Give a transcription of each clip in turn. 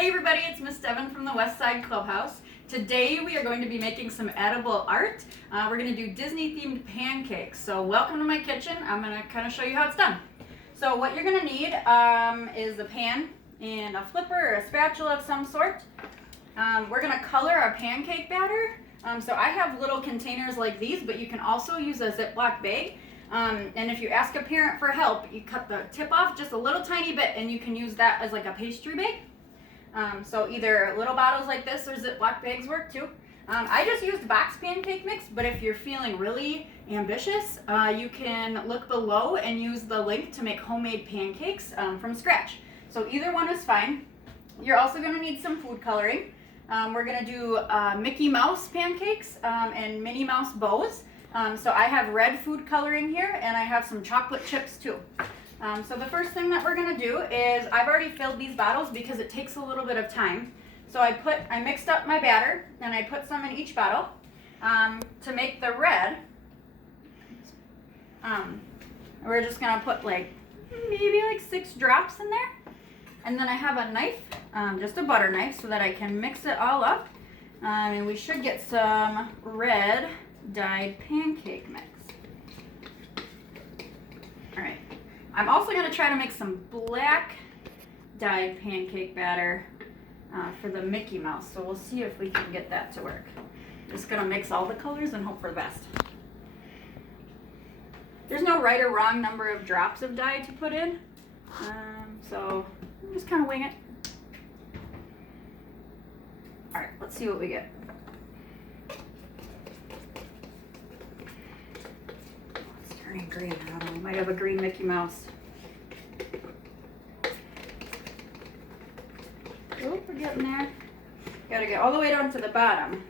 Hey everybody, it's Miss Devon from the West Side Clubhouse. Today we are going to be making some edible art. We're going to do Disney themed pancakes. So welcome to my kitchen. I'm going to kind of show you how it's done. So what you're going to need is a pan and a flipper or a spatula of some sort. We're going to color our pancake batter. So I have little containers like these, but you can also use a Ziploc bag. And if you ask a parent for help, you cut the tip off just a little tiny bit and you can use that as like a pastry bag. So either little bottles like this or Ziploc bags work too. I just used box pancake mix, but if you're feeling really ambitious, you can look below and use the link to make homemade pancakes from scratch. So either one is fine. You're also going to need some food coloring. We're going to do Mickey Mouse pancakes and Minnie Mouse bows. So I have red food coloring here and I have some chocolate chips too. So the first thing that we're going to do is I've already filled these bottles because it takes a little bit of time. So I mixed up my batter and I put some in each bottle. To make the red, we're just going to put maybe 6 drops in there. And then I have a knife, just a butter knife, so that I can mix it all up. And we should get some red dyed pancake mix. All right. I'm also going to try to make some black dyed pancake batter for the Mickey Mouse. So we'll see if we can get that to work. Just going to mix all the colors and hope for the best. There's no right or wrong number of drops of dye to put in. So just kind of wing it. All right, let's see what we get. Turning green. I don't know, we might have a green Mickey Mouse. Oh, we're getting there. Gotta get all the way down to the bottom.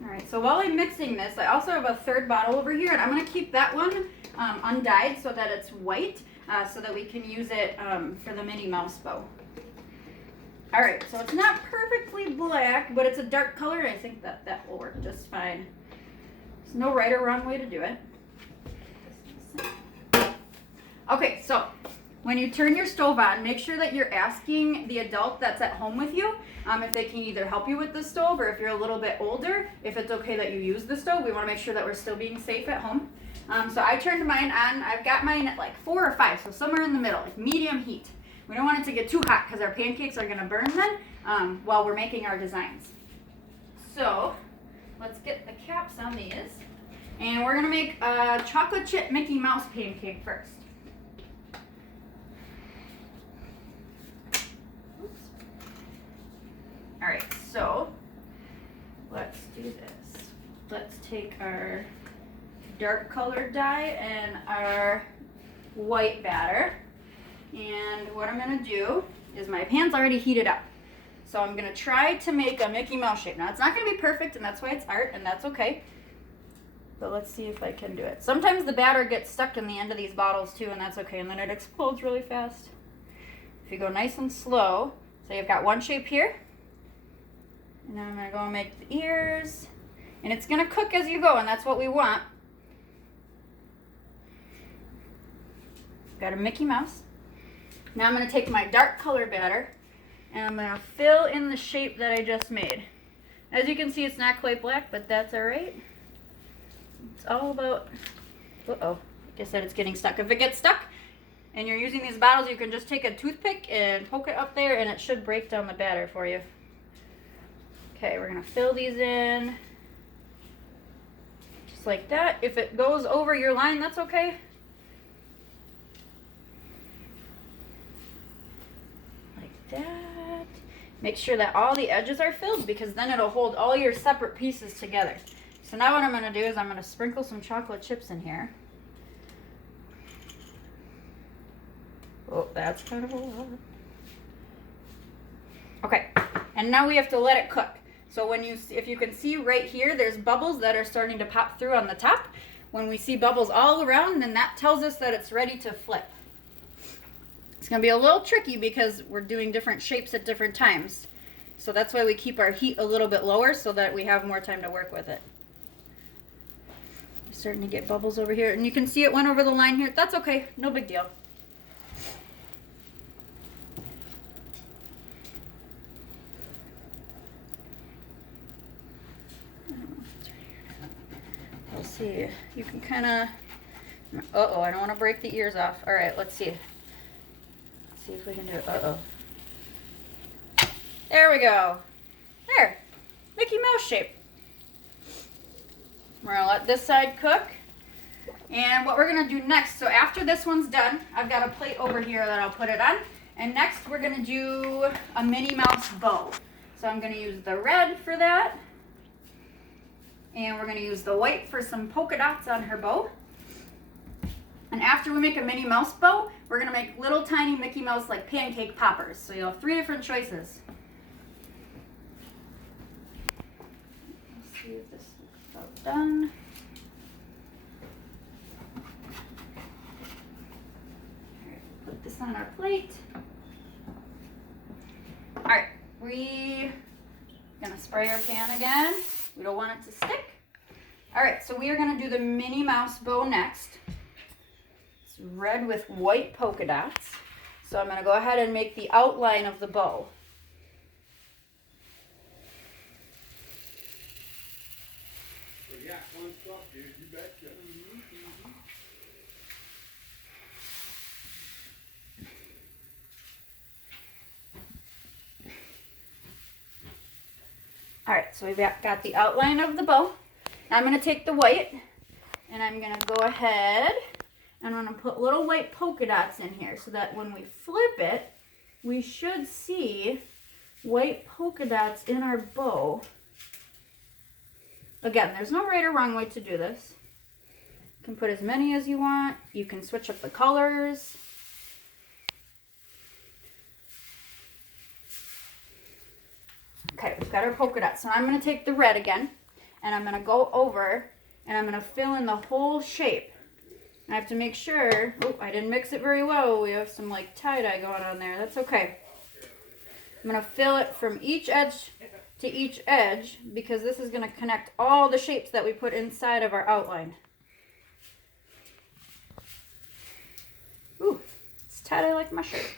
Alright, so while I'm mixing this, I also have a third bottle over here, and I'm going to keep that one undyed so that it's white, so that we can use it for the Minnie Mouse bow. Alright, so it's not perfectly black, but it's a dark color, and I think that will work just fine. There's no right or wrong way to do it. Okay, so when you turn your stove on, make sure that you're asking the adult that's at home with you if they can either help you with the stove, or if you're a little bit older, if it's okay that you use the stove. We want to make sure that we're still being safe at home. So I turned mine on. I've got mine at 4 or 5, so somewhere in the middle, medium heat. We don't want it to get too hot because our pancakes are going to burn then while we're making our designs. So let's get the caps on these. And we're going to make a chocolate chip Mickey Mouse pancake first. Alright, so let's do this. Let's take our dark colored dye and our white batter. And what I'm going to do is my pan's already heated up. So I'm going to try to make a Mickey Mouse shape. Now, it's not going to be perfect, and that's why it's art, and that's okay. But let's see if I can do it. Sometimes the batter gets stuck in the end of these bottles, too, and that's okay. And then it explodes really fast. If you go nice and slow, so you've got one shape here. And then I'm going to go and make the ears. And it's going to cook as you go, and that's what we want. Got a Mickey Mouse. Now I'm going to take my dark color batter, and I'm going to fill in the shape that I just made. As you can see, it's not quite black, but that's all right. It's all about... Uh-oh. Like I said, it's getting stuck. If it gets stuck and you're using these bottles, you can just take a toothpick and poke it up there, and it should break down the batter for you. Okay, we're going to fill these in just like that. If it goes over your line, that's okay. Like that. Make sure that all the edges are filled, because then it'll hold all your separate pieces together. So now what I'm going to do is I'm going to sprinkle some chocolate chips in here. Oh, that's kind of a lot. Okay, and now we have to let it cook. So if you can see right here, there's bubbles that are starting to pop through on the top. When we see bubbles all around, then that tells us that it's ready to flip. It's going to be a little tricky because we're doing different shapes at different times. So that's why we keep our heat a little bit lower so that we have more time to work with it. Starting to get bubbles over here, and you can see it went over the line here. That's okay, no big deal. Let's see, you can kind of, uh-oh, I don't want to break the ears off. All right, let's see. Let's see if we can do it. Uh-oh. There we go. There, Mickey Mouse shape. We're going to let this side cook. And what we're going to do next, so after this one's done, I've got a plate over here that I'll put it on. And next we're going to do a Minnie Mouse bow. So I'm going to use the red for that. And we're going to use the white for some polka dots on her bow. And after we make a Minnie Mouse bow, we're going to make little tiny Mickey Mouse like pancake poppers. So you'll have 3 different choices. Let's see if this looks about done. Put this on our plate. All right, we're gonna spray our pan again. We don't want it to stick. All right, so we are gonna do the Minnie Mouse bow next. It's red with white polka dots. So I'm gonna go ahead and make the outline of the bow. Yeah, fun stuff, dude. You betcha. All right, so we've got the outline of the bow. Now I'm going to take the white, and I'm going to go ahead, and I'm going to put little white polka dots in here so that when we flip it, we should see white polka dots in our bow. Again, there's no right or wrong way to do this. You can put as many as you want. You can switch up the colors. Okay, we've got our polka dots. So I'm going to take the red again, and I'm going to go over, and I'm going to fill in the whole shape. I have to make sure, oh, I didn't mix it very well. We have some like tie-dye going on there. That's okay. I'm going to fill it from each edge to each edge because this is going to connect all the shapes that we put inside of our outline. Ooh, it's tie-dye like my shirt.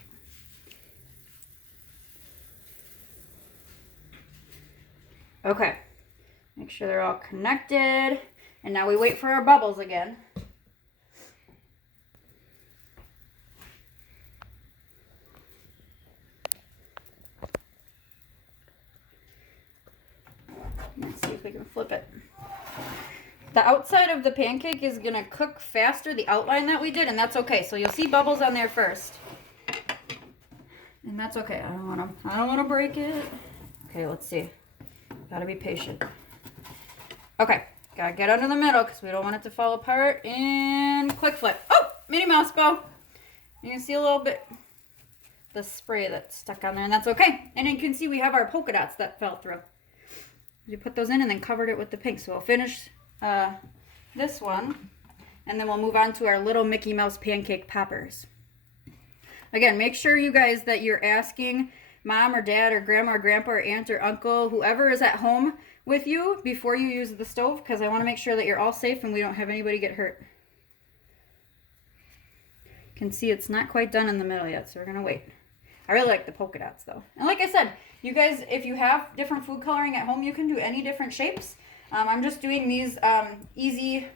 Okay, make sure they're all connected. And now we wait for our bubbles again. Let's see if we can flip it. The outside of the pancake is gonna cook faster, the outline that we did, and that's okay. So you'll see bubbles on there first. And that's okay. I don't wanna break it. Okay, let's see. Gotta be patient. Okay, gotta get under the middle because we don't want it to fall apart. And quick flip. Oh, Minnie Mouse bow. You can see a little bit the spray that's stuck on there, and that's okay. And you can see we have our polka dots that fell through. You put those in and then covered it with the pink. So we'll finish this one, and then we'll move on to our little Mickey Mouse pancake poppers. Again, make sure you guys that you're asking mom or dad or grandma or grandpa or aunt or uncle, whoever is at home with you before you use the stove, because I want to make sure that you're all safe and we don't have anybody get hurt. You can see it's not quite done in the middle yet, so we're going to wait. I really like the polka dots though. And like I said, you guys, if you have different food coloring at home, you can do any different shapes. I'm just doing these easy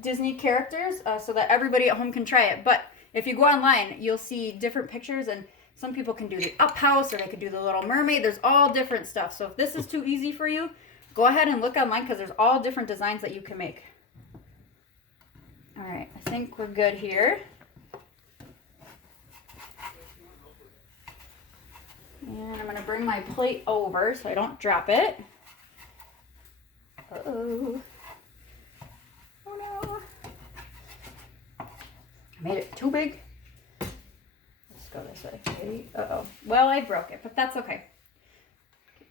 Disney characters so that everybody at home can try it. But if you go online, you'll see different pictures, and some people can do the up house, or they could do the Little Mermaid. There's all different stuff. So if this is too easy for you, go ahead and look online because there's all different designs that you can make. All right, I think we're good here. And I'm going to bring my plate over so I don't drop it. Uh-oh. Oh no. I made it too big. Go this way. Ready? Uh-oh. Well, I broke it, but that's okay.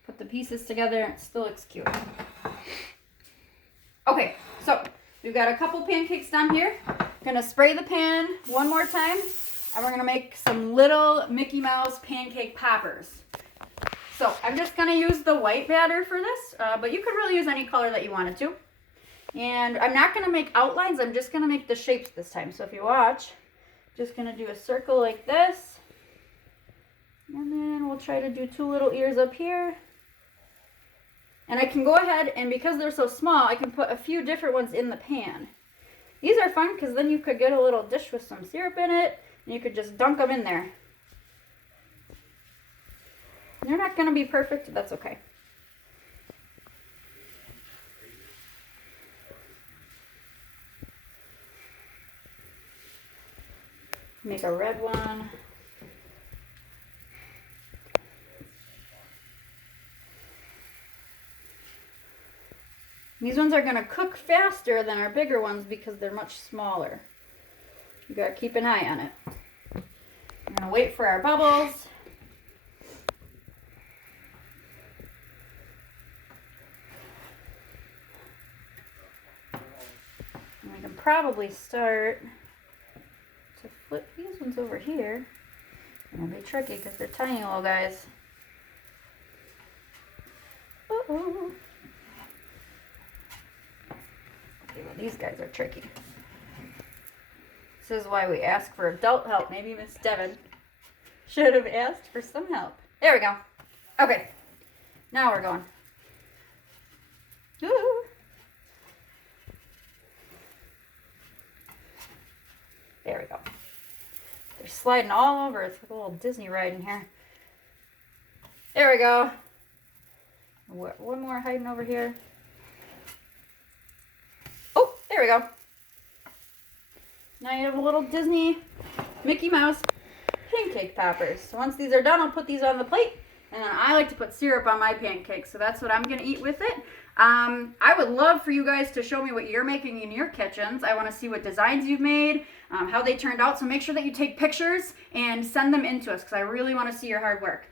Put the pieces together and it still looks cute. Okay, so we've got a couple pancakes done here. I'm gonna spray the pan one more time and we're gonna make some little Mickey Mouse pancake poppers. So I'm just gonna use the white batter for this, but you could really use any color that you wanted to. And I'm not gonna make outlines, I'm just gonna make the shapes this time. So if you watch, just gonna do a circle like this. And then we'll try to do 2 little ears up here. And I can go ahead, and because they're so small, I can put a few different ones in the pan. These are fun because then you could get a little dish with some syrup in it, and you could just dunk them in there. They're not going to be perfect, but that's okay. Make a red one. These ones are going to cook faster than our bigger ones because they're much smaller. You got to keep an eye on it. I'm going to wait for our bubbles. And I can probably start to flip these ones over here. It'll be tricky because they're tiny little guys. Uh-oh. Okay, well, these guys are tricky. This is why we ask for adult help. Maybe Miss Devon should have asked for some help. There we go. Okay, now we're going. Ooh. There we go. They're sliding all over. It's like a little Disney ride in here. There we go. One more hiding over here. Oh, there we go. Now you have a little Disney Mickey Mouse pancake poppers. So once these are done, I'll put these on the plate. And then I like to put syrup on my pancakes, so that's what I'm going to eat with it. I would love for you guys to show me what you're making in your kitchens. I want to see what designs you've made, how they turned out. So make sure that you take pictures and send them in to us because I really want to see your hard work.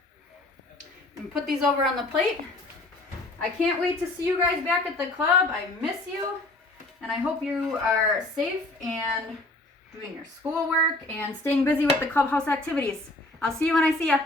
And put these over on the plate. I can't wait to see you guys back at the club. I miss you. And I hope you are safe and doing your schoolwork and staying busy with the clubhouse activities. I'll see you when I see ya.